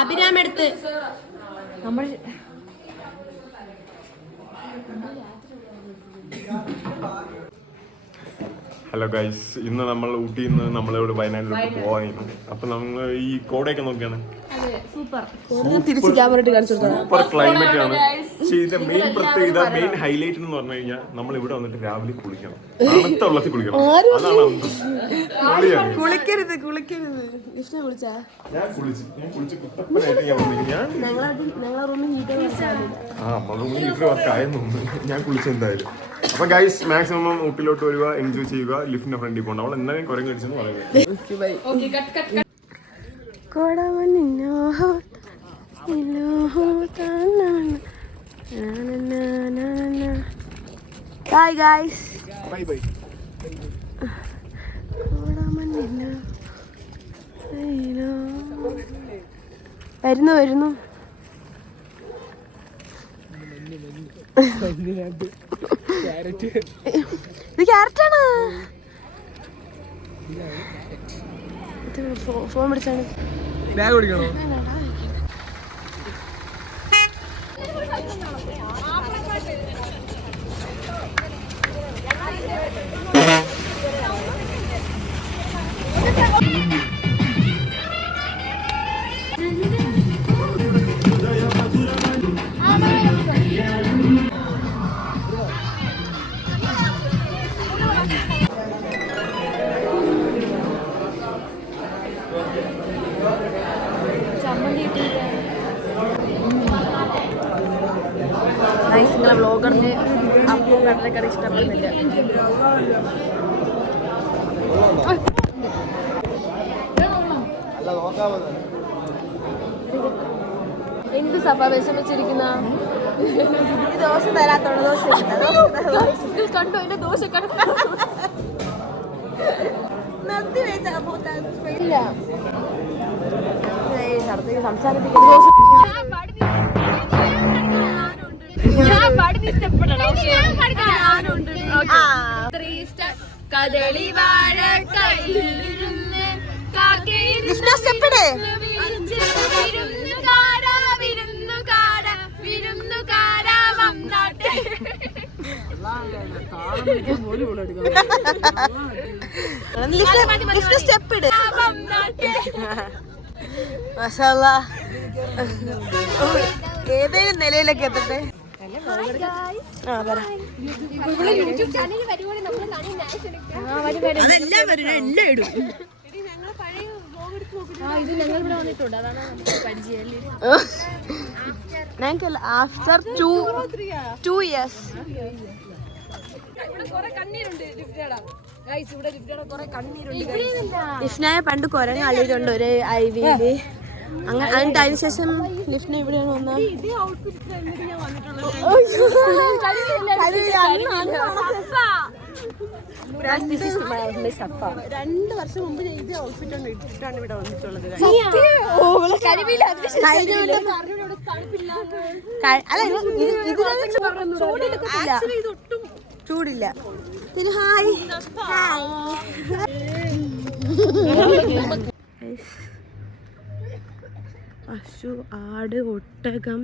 അഭിരാം എടുത്ത് നമ്മൾ hello guys, ഇന്ന് നമ്മൾ ഊട്ടിയിൽ നിന്ന് നമ്മളിവിടെ വയനാട്ടിലോട്ട് പോവായിരുന്നു. അപ്പൊ നമ്മൾ ഈ കോടയൊക്കെ നോക്കിയാണ് സൂപ്പർ ക്ലൈമറ്റ് ആണ്. പക്ഷേ ഇതിന്റെ മെയിൻ പ്രത്യേകത, മെയിൻ ഹൈലൈറ്റ് എന്ന് പറഞ്ഞു കഴിഞ്ഞാൽ നമ്മൾ ഇവിടെ വന്നിട്ട് രാവിലെ കുളിക്കണം, തണുത്ത വെള്ളത്തിൽ കുളിക്കണം. അതാണ് ഞാൻ കുളിച്ച് കുട്ടപ്പനായിട്ട് വർക്ക് ആയെന്ന് തോന്നുന്നു. ഞാൻ കുളിച്ച എന്തായാലും. അപ്പൊ ഗൈസ്, മാക്സിമം ഊട്ടിലോട്ട് വരിക, എൻജോയ് ചെയ്യുക, ലിഫ്റ്റിന്റെ ഫ്രണ്ടിൽ പോകണം. അവൾ എന്തായാലും കുറെ കടിച്ചെന്ന് പറയുന്നത്. Bye guys. Bye bye. വരുന്നു ഇത് ക്യാരറ്റാണ്. ഫോൺ പിടിച്ചാണ്. ബാഗ് കുടിക്കണോ? നിങ്ങളെ വ്ളോഗറിന് അപ്പവും കടലക്കറി ഇഷ്ടപ്പെടുന്നില്ല. എന്ത് സഭ വിഷമിച്ചിരിക്കുന്ന ദോശ തരാത്തോണ്ട് ദോശ കണ്ടോ? എന്റെ ദോശ കണ്ടു നിർത്തി വെച്ചില്ല. സംസാരിപ്പിക്കുന്ന കദളി വാഴ കയ്യിലിരുന്ന് ഏതേലും നിലയിലൊക്കെ എത്തട്ടെ. ആഫ്റ്റർ 2 years ലിഫ്നായ പണ്ട് കുരങ്ങ് അളിയിലുണ്ട് ഒരു ഐവിയില്. അങ്ങനെ അതിനുശേഷം ലിഫ്ന ഇവിടെയാണ് വന്നത്. 2 വർഷം മുമ്പ് ഇതേ ഔട്ട്ഫിറ്റാണ് ഇട്ടിട്ടാണ് ഇവിടെ വന്നിട്ടുള്ളത്. ചൂടില്ല. ഹായ് പശു, ആട്, ഒട്ടകം.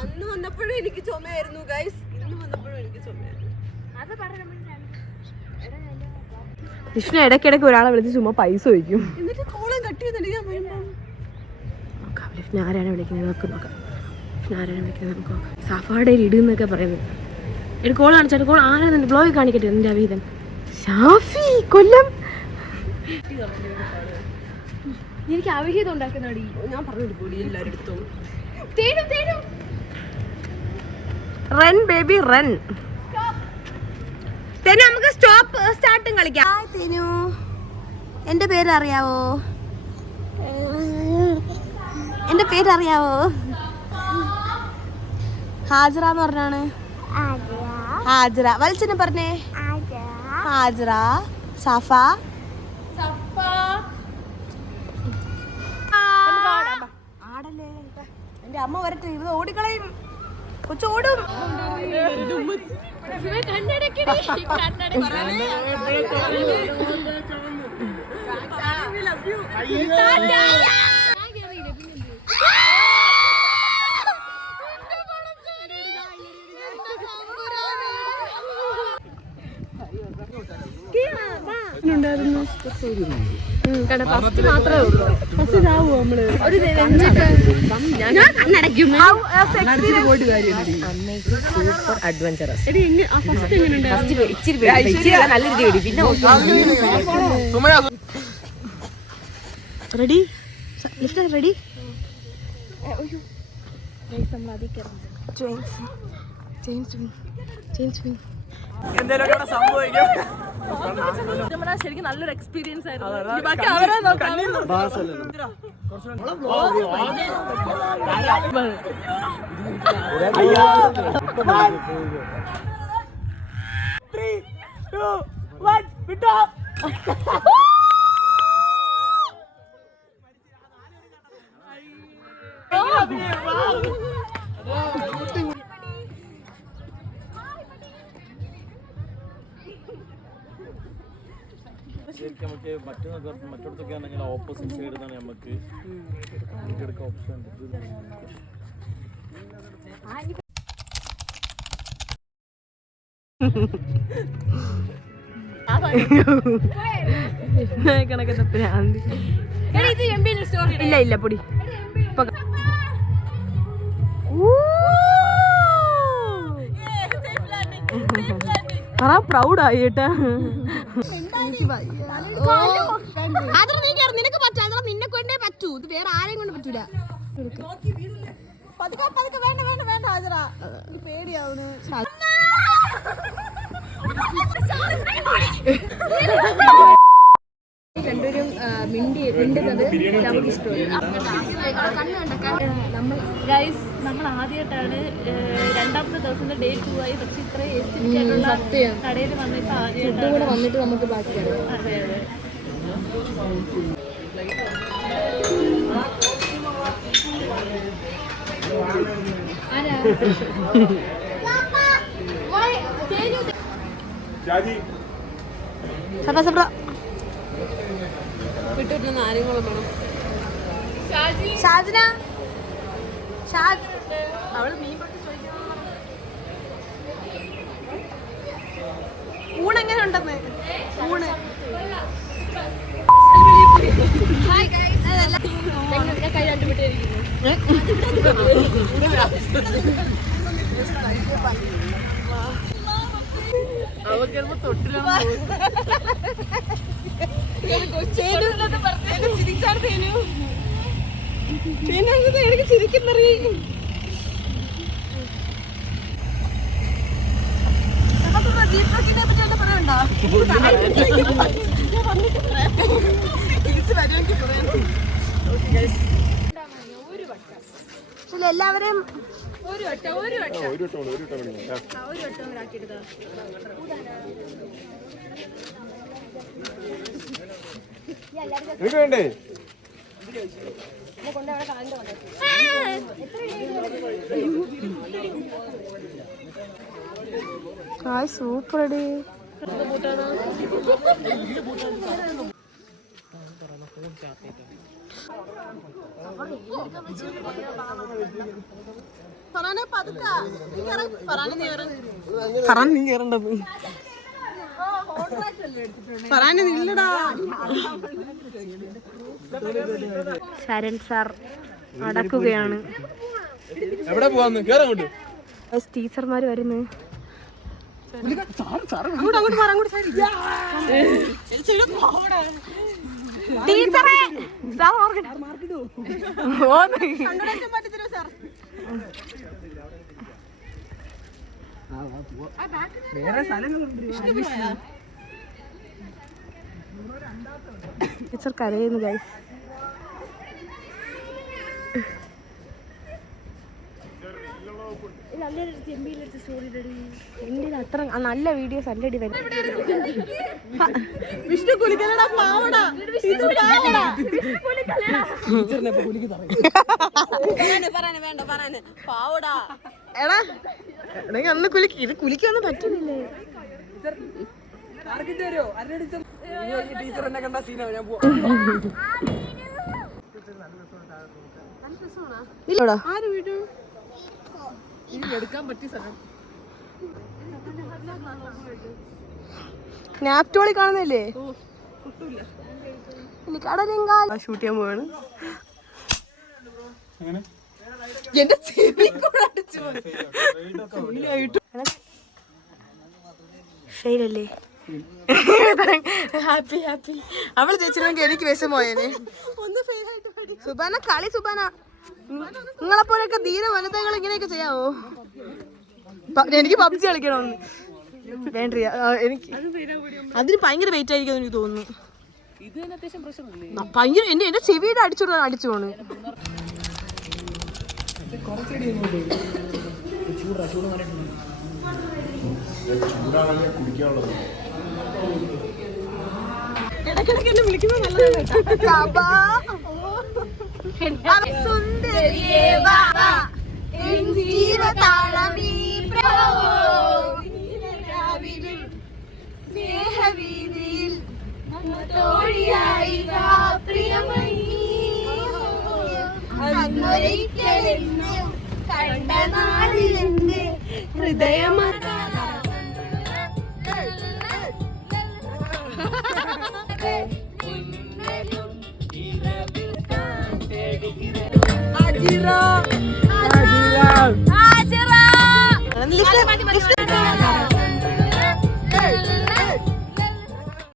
അന്ന് വന്നപ്പോഴും എനിക്ക് ചുമയായിരുന്നു ഗൈസ്, ഇന്ന് വന്നപ്പോഴും എനിക്ക് ചുമയായിരുന്നു. വിഷ്ണു ഇടയ്ക്കിടയ്ക്ക് ഒരാളെ വിളിച്ച് ചുമ്മാ പൈസ ചോദിക്കും. എന്നിട്ട് കോളം കട്ട് ചെയ്തിട്ട് ഞാൻ വരുമ്പോൾ നോക്കാം ലിഫ്റ്റിനെ ആരാണ് വിളിക്കുന്നത്. നോക്കാം ആരാണ് വിളിക്കുന്നത്. നമുക്ക് നോക്കാം. സഫാടെ ഇടുന്നൊക്കെ പറയുന്നത്. ഒരു കോൾ കാണിച്ചാൽ കോൾ ആരാണ് ബ്ലോഗ് കാണിക്കട്ടെ. എൻ്റെ അവീതൻ ഷാഫി കൊല്ലം. എനിക്ക് അവിഹിതം ഉണ്ടാക്കുന്നടി ഞാൻ പറഞ്ഞു എല്ലാവരുടെ അടുത്തും. Run baby run. നമുക്ക് സ്റ്റോപ്പ് സ്റ്റാർട്ടും കളിക്കാം. തേനു, എന്റെ പേരറിയാവോ? എന്റെ പേരറിയാവോ? ഹാജറ എന്ന് പറഞ്ഞാണ്. ഹാജറ. വലിച്ചെന്നെ പറഞ്ഞേ. ഹാജറ. സഫ. അമ്മ വരട്ടെ, ഇത് ഓടിക്കളയും, കൊച്ചോടും. ഫസ്റ്റ് മാത്രമേ ഉള്ളൂ. ഫസ്റ്റ് ഇതാവോ നമ്മള് ഒരു സൂപ്പർ അഡ്വഞ്ചറസ്. നല്ല രീതി. പിന്നെ റെഡി ലിഫ്റ്റ് റെഡി. ശരിക്കും നല്ലൊരു എക്സ്പീരിയൻസ് ആയിരുന്നു. ബാക്കി അവരെ നോക്കാം. ശരിക്കും നമുക്ക് മറ്റിടത്തൊക്കെ ആണെങ്കിൽ ഓപ്പോസിറ്റ് സൈഡിൽ നിന്നാണ് നമുക്ക് എടുക്കാൻ ഓപ്ഷൻ ഉണ്ട്. ഇല്ല ഇല്ല പൊടി പ്രൗഡായി കേട്ടാ. നിനക്ക് പറ്റാ, നിന്നെ കൊണ്ടേ പറ്റൂ, ഇത് വേറെ ആരെയും കൊണ്ട് പറ്റൂല. പതുക്കെ വേണ്ട വേണ്ട വേണ്ട ഹാജറ, പേടിയാവുന്നു. രണ്ടുപേരും മിണ്ടുന്നത് നമുക്ക് ഇഷ്ടമില്ല. നമ്മൾ ആദ്യമായിട്ടാണ് രണ്ടാമത്തെ ദിവസത്തെ ഡേ 2 ആയി. പക്ഷെ ഇത്രയും സത്യം കടയിൽ വന്നിട്ട് ആദ്യം കൂടെ വന്നിട്ട് നമുക്ക് ബാക്കിയാണ്. അതെ അതെ. വിട്ടുവിട്ടുന്ന ആരെങ്കിലും വേണം. ഷാജിന അവള് മീൻ പൊട്ടി ചോദിക്കുന്നു. ഊണെങ്ങനെ ഉണ്ടെന്ന്? ഊണ് കൈ രണ്ടുപിട്ടിരിക്കുന്നു. ചിരിക്കുന്നറി എല്ലാവരും ഒരു വട്ടം വേണ്ടേ? സൂപ്പർ അടി. ശരൺ സാർ നടക്കുകയാണ്. ടീച്ചർമാര് വരുന്നു. ടീച്ചർ കരയുന്നു ഗൈസ്. എന്റെ അത്ര നല്ല വീഡിയോസ് അല്ലടി വരും. വിഷ്ണു കുളിക്കലടാ പാവടാ. ഇത് പാവടാ. പാവടാ. എടാ എടാ ഒന്ന് കുലിക്ക്. ഇത് കുലിക്കൊന്നും പറ്റുന്നില്ലേ? ഇല്ലടാ സ്നാപ്റ്റോളി കാണുന്നില്ലേ? ഷൂട്ട് ചെയ്യാൻ പോവാണ്. എന്റെ ഷെയ്ലല്ലേ? Happy happy. അവള് ചേച്ചിനെങ്കിൽ എനിക്ക് വിഷമോയേനെ. സുബാന കളി. സുബാന നിങ്ങളെപ്പോലൊക്കെ ധീര വനിതകൾ ഇങ്ങനെയൊക്കെ ചെയ്യാവോ? എനിക്ക് പബ്ജി കളിക്കണമെന്ന് വേണ്ടിയ. എനിക്ക് അതിന് ഭയങ്കര വെയിറ്റ് ആയിരിക്കും എനിക്ക് തോന്നുന്നു. ഭയങ്കര എന്റെ ചെവിയുടെ അടിച്ചു പോണ്. ഇടയ്ക്കിടയ്ക്ക് എന്നെ വിളിക്കുന്നത് നല്ലതാണ്. സുന്ദരിയേ വാ ജീവതാളമീ സ്നേഹവീതിയിൽ തോഴിയായി വാ പ്രിയമണി. അന്നൊരിക്കലെന്നെ കണ്ട നാളിലെന്റെ ഹൃദയം ലിഫ്റ്റ്